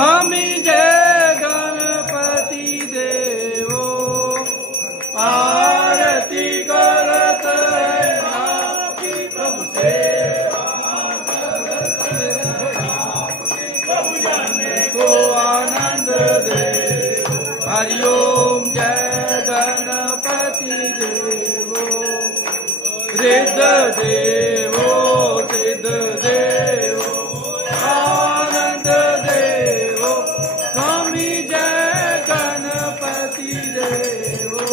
स्वामी जय गणपती देवो आरती करत आपकी प्रभु सेवा प्रभु जाने को आनंद दे। हरिओम जय गणपति देवो सिद्ध देवो सिद्ध देवो आनंद देवो स्वामी जय गणपति देवो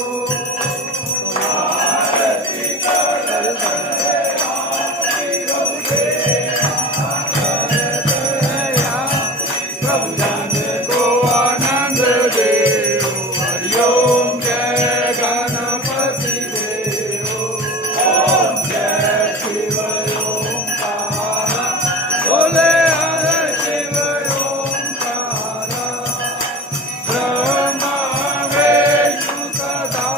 आरती करत प्रभु जाने को आनंद देवो। हरिओम जय गणपति देवो ओम जय शिव ओंकार बोले हर शिव ओंकार ब्रह्मा विष्णु सदा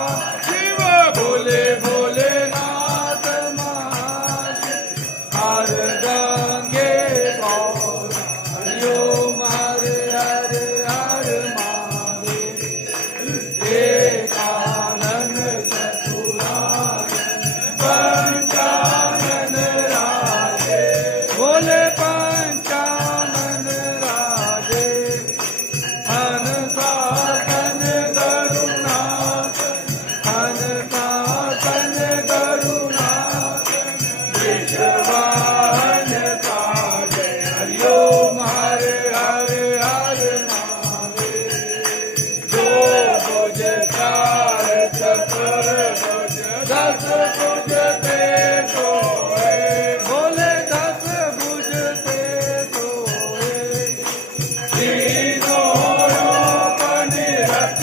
शिव बोले भोलेनाथ महादेव हर गंगे गौर। हरिओम हर हर हर महादेव एकानन चतुरानन पंचानन राजे बोले पंचानन राजे हंसासन गरुनाथ हंसासन गरुनाथ विश्ववाहन काजे। हरिओम हर हर हर महादेव जो भुज चार चक्र भुज दस भुज ते सोए बोले दस भुज ते सोए तीनों रूप निरख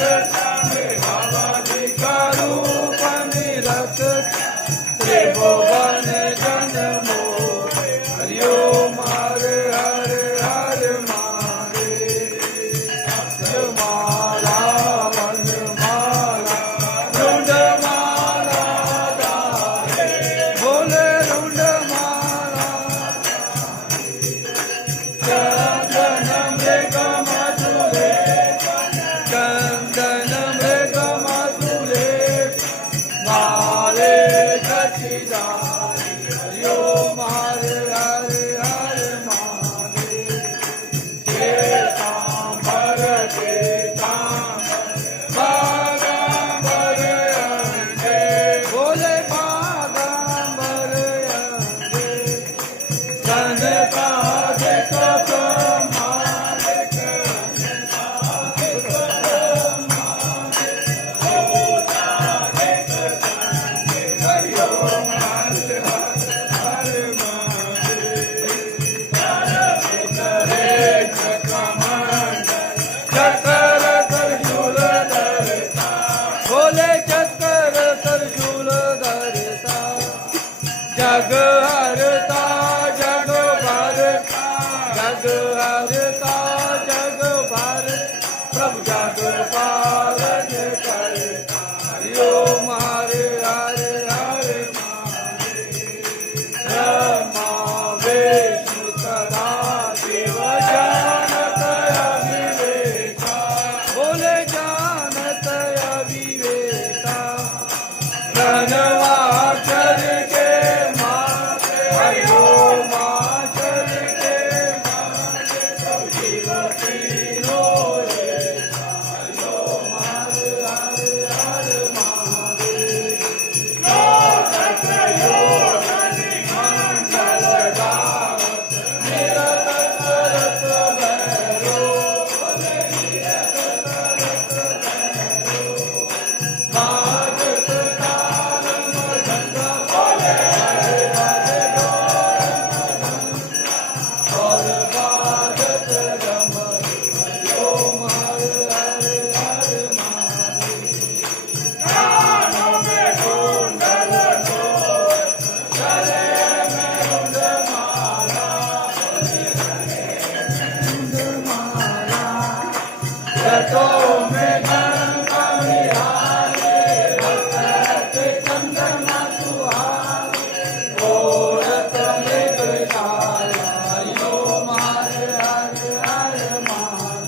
बाबा जी का रूप निरख त्रिभुवन जन मोहे। हरिओम हर हर हर महादेव माला वनमाला रुंडमाला दारे बोले रुंडमाला चंदन मृगमधुले चंदन मृगमधुले माले गच्छिदारि। हरिओम हर हर हर महादेव केतांबर केतांबर बागांबर अंडे बोले बागांबर अंडे कनकाधिक ब्रह्मांडिक हरिओम हर हर हर महादेव चक्रमंडल चक्र त्रिशूल धरता बोले चक्र त्रिशूल धरता जग हरता जग भरता जग हरता जग भर प्रभु जग पालन करता। हरिओम हर हर हर महादेव ब्रह्मा विष्णु सदा शिव जानत अविवेका बोले जानत अविवेका प्रणवाक्षर के माते। हरिओम अक्षर के माते शिव तीनों एकता। हरिओम हर हर हर महादेव मंगल गावत निरत करत भैरो बाजत ताल मृदंग बोले बाजे और बाजत डमरू। हरिओम हर हर हर महादेव कानों में कुंडल सोए गले में रुंडमाला रुंडमाला जटों में गंगा विहारे भक्त चंद्रमा सुहारे ओरत मृग छाया। हरिओम हर हर हर महादेव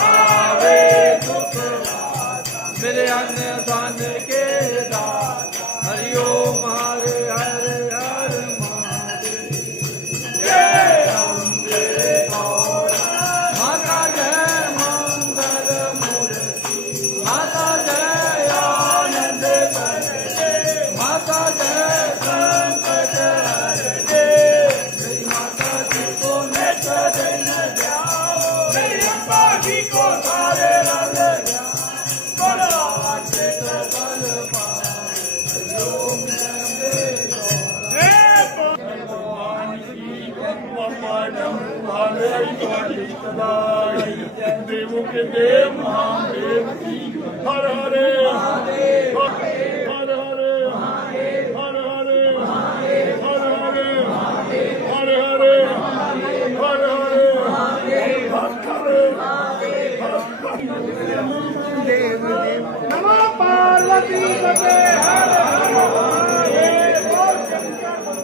पावे सुख मेरे अन्य दान के दाता हरि ओम हरे हरे हर महादेव जय अम्बे गौरा माता जय मंगल मूर्ति माता जय आनंद करते माता जय संकट हरते मेरी माता जी को नेत्र दिन जाओ मेरी अम्बा जी को सारे रंग जाओ बड़ा चित बल पाए ओम अम्बे देव के देव महादेव की हर हरे हर हरे हर हरे हर हरे हर हरे हर हरे हर हरे नमः पार्वती पते हर हर महादेव शंकर